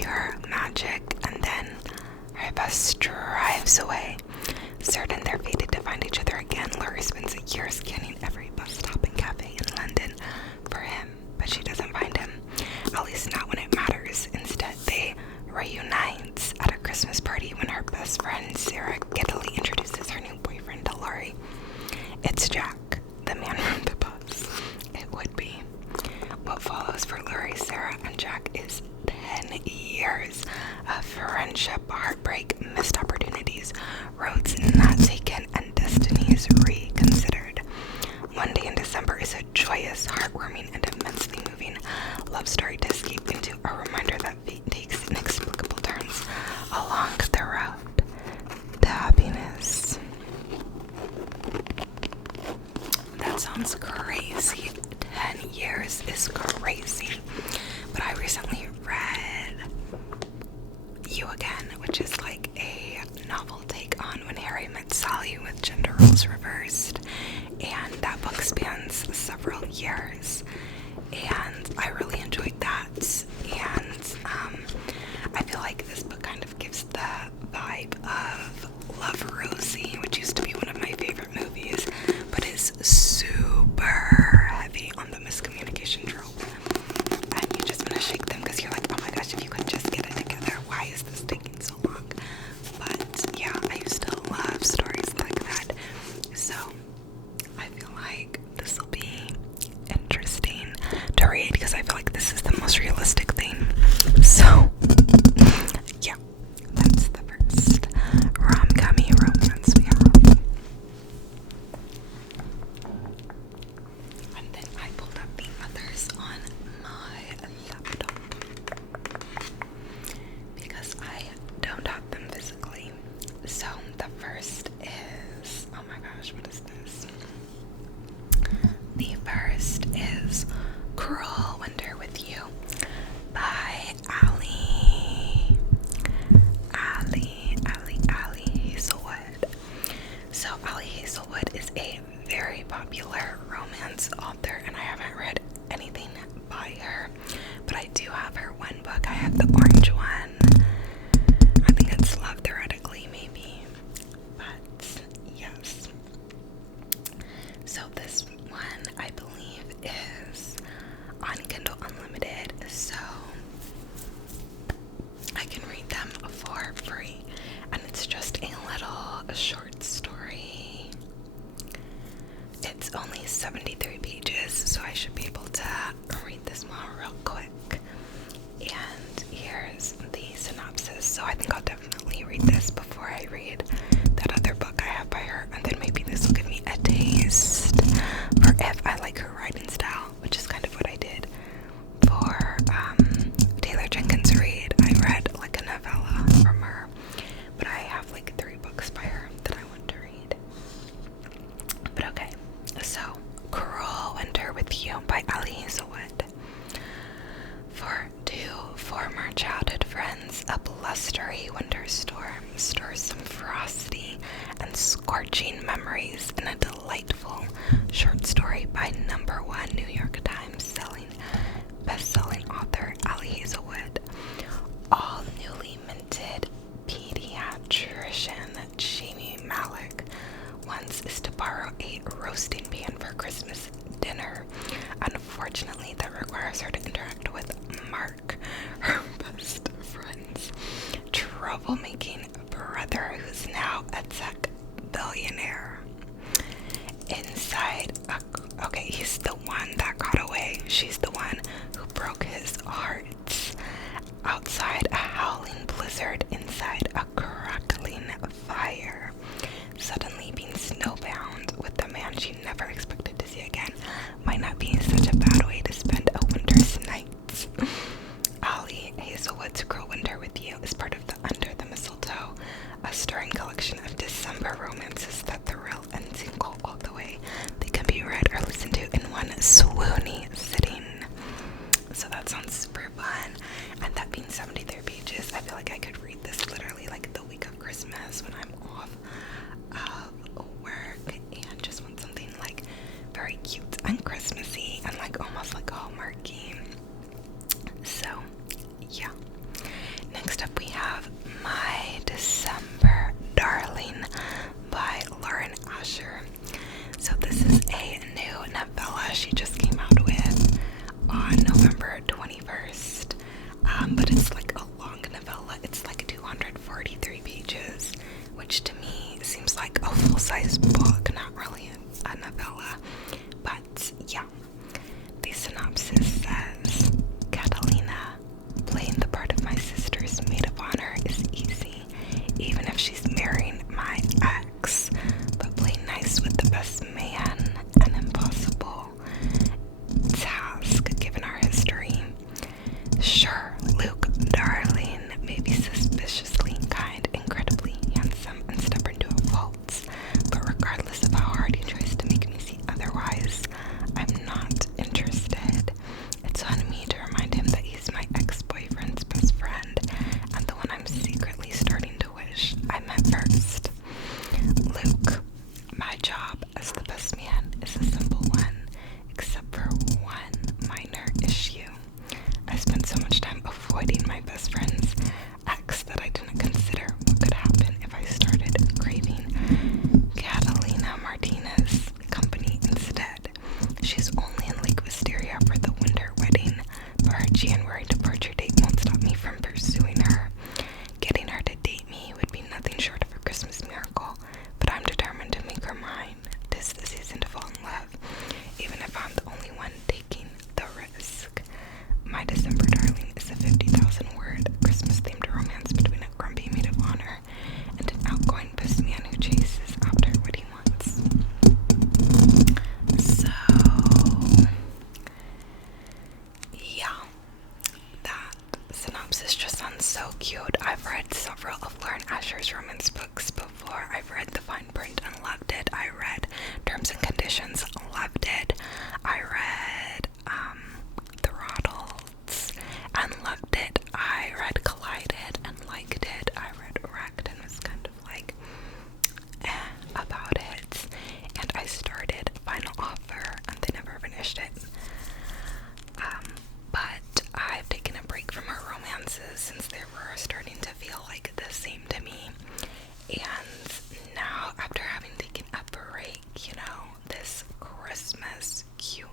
pure magic, and then her bus drives away. Certain they're fated to find each other again, Laurie spends a year scanning every bus stop and cafe in London for him, but she doesn't find him, at least not when it matters. Instead, they reunite at a Christmas party when her best friend Sarah giddily introduces her new boyfriend to Laurie. It's Jack, the man from the bus. It would be. What follows for Laurie, Sarah, and Jack is 10 years of friendship, heartbreak, missed opportunities, roads not taken, and destinies reconsidered. One Day in December is a joyous, heartwarming, and immensely moving love story to escape into, a reminder that fate takes inexplicable turns along the road to happiness. That sounds crazy. 10 years is crazy. But I recently read You Again, which is like a novel take on When Harry Met Sally with gender roles reversed. And that book spans several years. And I really enjoyed that. And I feel like this book kind of gives the vibe of Love, Rosie, which used to be one of my favorite movies, but is super heavy on the miscommunication trope. And you just want to shake them because you're like, oh my gosh, if you could just get it together, why is this taking so long? But yeah, I used to love stories like that. So I feel like this will be interesting to read because I feel like this is the most realistic thing. So yeah, that's the first rom-commy romance we have. And then I pulled up the others on my laptop because I don't have them physically. So the first is, oh my gosh, what is this? The first is Cruel Winter with You by Ali Hazelwood. So Ali Hazelwood is a very popular romance author, and I haven't read anything by her, but I do have her one book. I have the orange one. I think it's Love Theoretically, maybe. But yes. So this one, I believe, is on Kindle Unlimited, so I can read them for free. And it's just a little short story. It's only 73 pages, so I should be able to read this one real quick. And here's the synopsis. So I think I'll definitely read this before I read that other book I have by her, and then maybe this will give me a taste for if I like her writing style, which is kind of what I did for Taylor Jenkins Reid. I read like a novella from her, but I have like 3 books by her that I want to read. But okay, so Cruel Winter with You by Ali Hazelwood. For 2 former childhood friends, a blustery winter storm stirs some ferocity and scorching memories in a delightful short story by #1 New York Times best-selling author Ali Hazelwood. All newly minted pediatrician Jamie Malik once is to borrow a roasting pan for Christmas dinner. Unfortunately, that requires her to interact with Mark, her best friend's troublemaking brother, who's now a tech billionaire. Inside, okay, he's the one that got away. She's the one who broke his heart. Outside, a howling blizzard. Inside, a crackling fire. Suddenly being snowbound with the man she never expected to see again might not be such a bad way to spend a winter's night. Ali Hazelwood's Cruel Winter with You is part of the Under the Mistletoe, a stirring collection of December romances that thrill and tinkle all the way. They can be read or listened to in one swoony sitting. So that sounds super fun. And that being 73 pages, I feel like I could read this literally like the week of Christmas when I'm off of work and just want something like very cute and Christmassy and like almost like Hallmarky. So yeah. sounds so cute. I've read several of Lauren Asher's romance books before. I've read The Fine Print and loved it. I read Terms and Conditions, loved it. I read Throttles and loved it. I read Collided and liked it. I read Wrecked and was kind of like about it. And I started Final Offer and they never finished it. But I've taken a break from her romances since they were starting to feel like the same to me. And now, after having taken a break, you know, this Christmas cute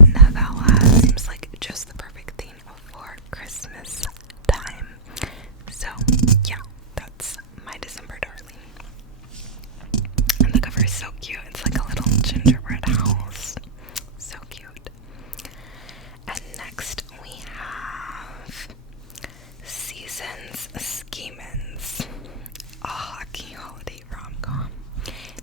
novella seems like just the perfect thing for Christmas time. So, yeah, that's my December darling. And the cover is so cute. It's like a little gingerbread house. So cute. And next we have Seasons Schemins, a hockey holiday rom-com.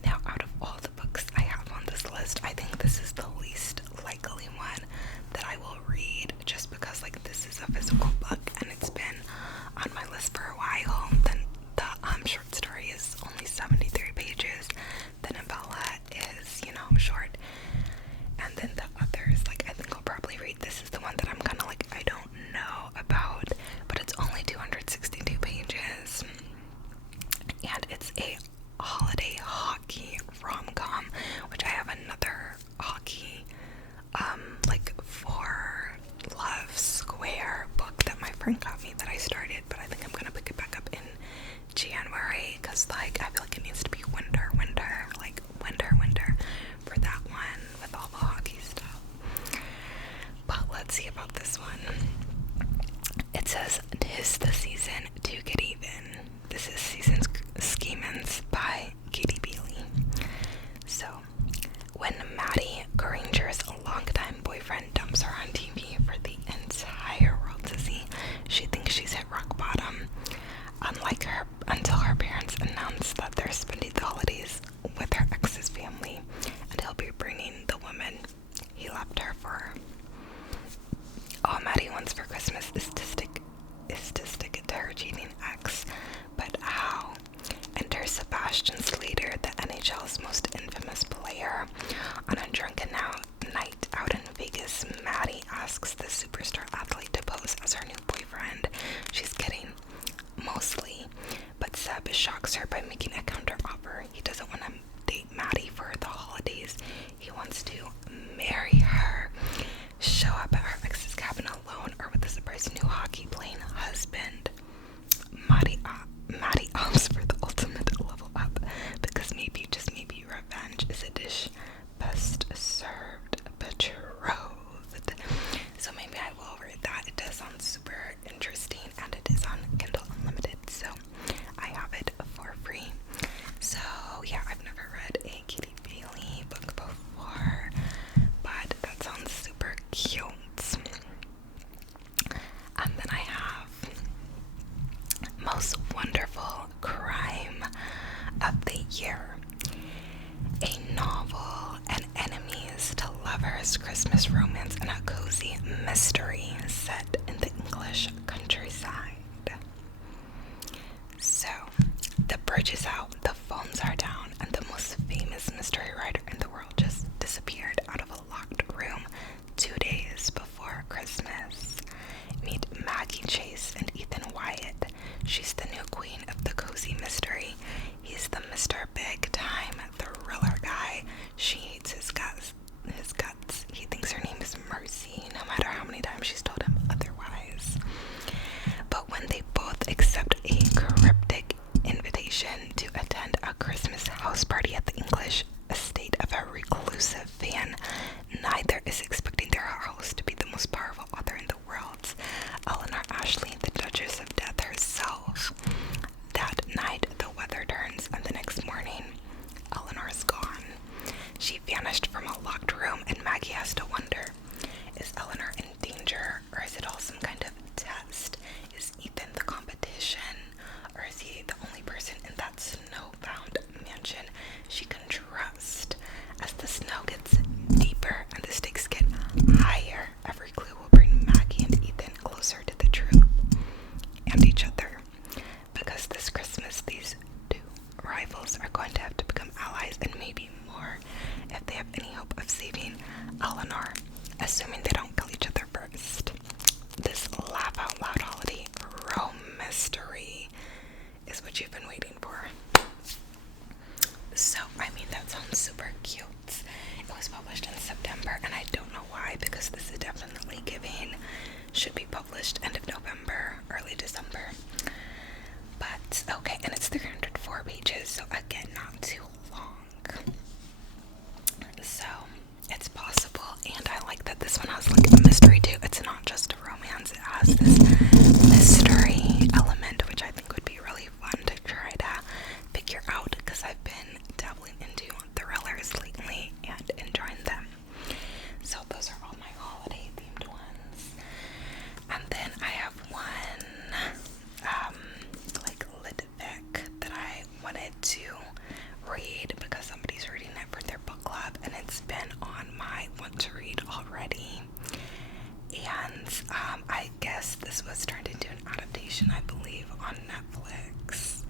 Now, out of all the books I have on this list, I think this is the least likely one that I will read, just because like this is a physical book and it's been on my list for a while. Then the short story is only 73 pages. The novella is, you know, short. And then the others, like, I think I'll probably read. This is the one that I'm kind of like, I don't know about, but it's only 262 pages. And it's a holiday hockey rom-com, which I have another hockey, like, for Love Square book that my friend got me that I started, but I think I'm gonna pick it back up in January, because, like, I feel like it needs to be winter, like, winter for that one with all the hockey stuff. But let's see about this one. It says, "'Tis the season to get even." This is Seasons Schemins by Katie Bailey. So, when Maddie, Granger's longtime boyfriend, dumps her on TV for the entire world to see, she thinks she's hit rock bottom. Unlike her, until her parents announce that they're spending the holidays with her ex's family, and he'll be bringing the woman he left her for. All Maddie wants for Christmas is to stick it to her cheating ex, but how? Enter Sebastian Slater, the NHL's most infamous player. On a drunken night out in Vegas, Maddie asks the superstar athlete to pose as her new boyfriend. She's kidding, mostly, but Seb shocks her by making a counter offer. He doesn't want to date Maddie for the holidays. He wants to marry her. Show up at her ex's cabin alone or with a surprise new hockey playing husband. Maddie opts for the ultimate level up because maybe, just maybe, revenge is a dish best served betrothed. So maybe I will read that. It does sound super interesting and it is on Kindle Unlimited, so I have it for free. So yeah, I've never read a Katie Bailey book before, but that sounds super cute. And then I have Most Wonderful Crime of the Year, a novel and enemies to lovers Christmas romance and a cozy mystery set in the English countryside. So, the bridge is out, the phones are down, and the most famous mystery writer in the world just disappeared out of a locked room 2 days before Christmas. Meet Maggie Chase and Ethan Wyatt. She's the new queen of the cozy mystery. He's the Mr. Big Time thriller guy. She hates his guts. He thinks her name is Mercy, no matter how many times she's told him news. This is definitely giving. Should be published end of November, early December. But, okay, and it's 304 pages, so again, not too long. So, it's possible, and I like that this one has like a mystery too. It's not just a romance, it has this mystery element, which I think would be really fun to try to figure out, because I've been dabbling into thrillers lately and enjoying them. So those are all my holiday themed ones. And then I have one like lit fic that I wanted to read because somebody's reading it for their book club, and it's been on my want to read already. And I guess this was turned into an adaptation, I believe, on Netflix.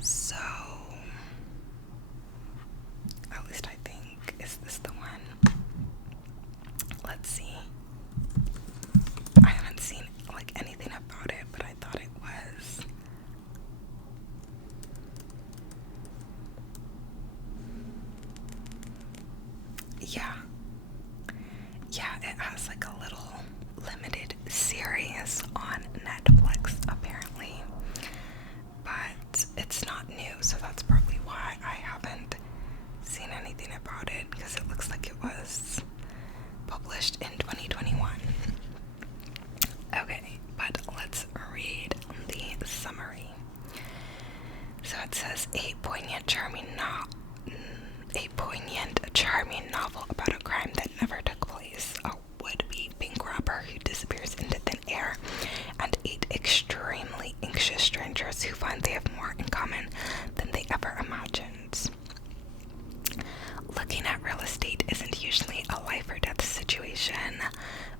So at least I think, is this the one? Let's see. I haven't seen like anything about it, but I thought it was. Yeah, it has like a little limited series on Netflix apparently, but it's not new, so that's probably why I haven't seen anything about it, because it looks like it was published in 2021. Okay, but let's read the summary. So it says, a poignant, charming novel about a crime that never took place. A would-be bank robber who disappears into thin air, and 8 extremely anxious strangers who find they have more in common than they ever imagined. Looking at real estate isn't usually a life or death situation,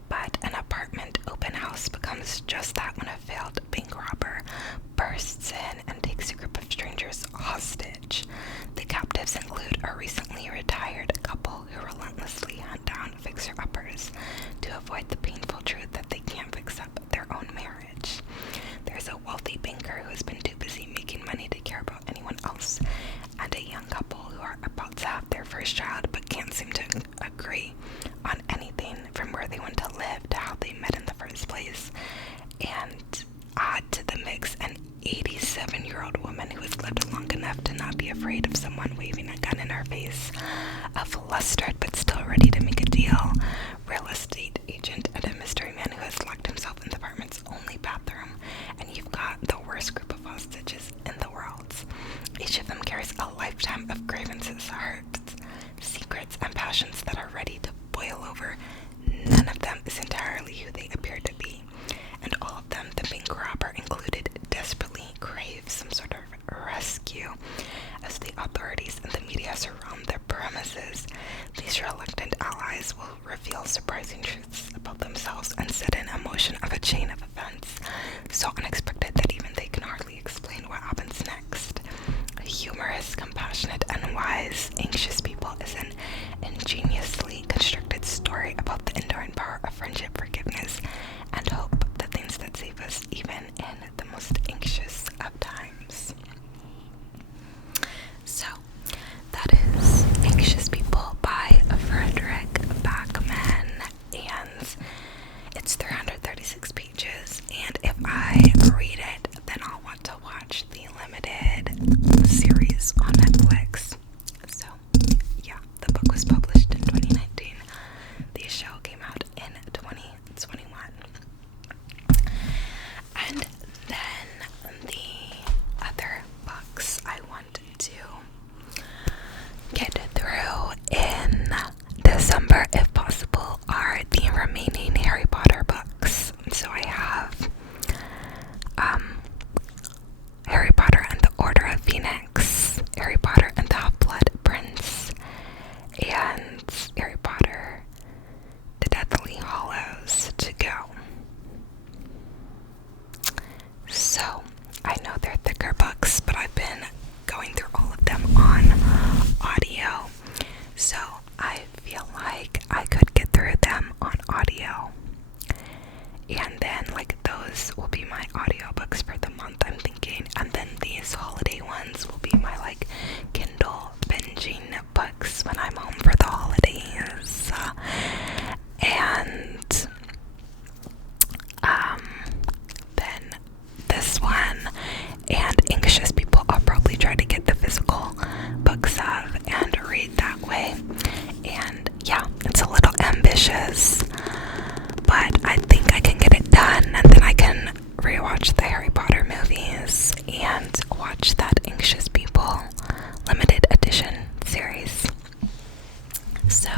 but an apartment open house becomes just that when a failed bank robber bursts in and takes a group of strangers hostage. The captives include a recently retired couple who relentlessly hunt down fixer-uppers to avoid the painful truth that they can't fix up their own marriage. There's a wealthy banker who has been too busy making money to care about anyone else, and a young couple who are about to have their first child but can't seem to agree on anything, from where they went to live to how they met in the first place. And add to the mix an 87-year-old woman who has lived long enough to not be afraid of someone waving a gun in her face, a flustered but still ready to make a deal real estate agent, and a mystery man who has locked himself in the apartment's only bathroom, and you've got the worst group of hostages in the world. Each of them carries a lifetime of grievances, hurts, secrets, and passions that are ready to boil over. None of them is entirely who they appear to be, and all of them, the bank robber included, desperately crave some sort of rescue. As the authorities and the media surround their premises, these reluctant allies will reveal surprising truths about themselves and set in motion of a chain of events so unexpected that even they can hardly explain what happens next. A humorous, compassionate, and wise Anxious People is an ingeniously constructed story about the enduring power of friendship, forgiveness, and hope, the things that save us even in the most anxious of times. So, that is Anxious People by Frederick Backman, and it's 336 pages. watch that Anxious People limited edition series. So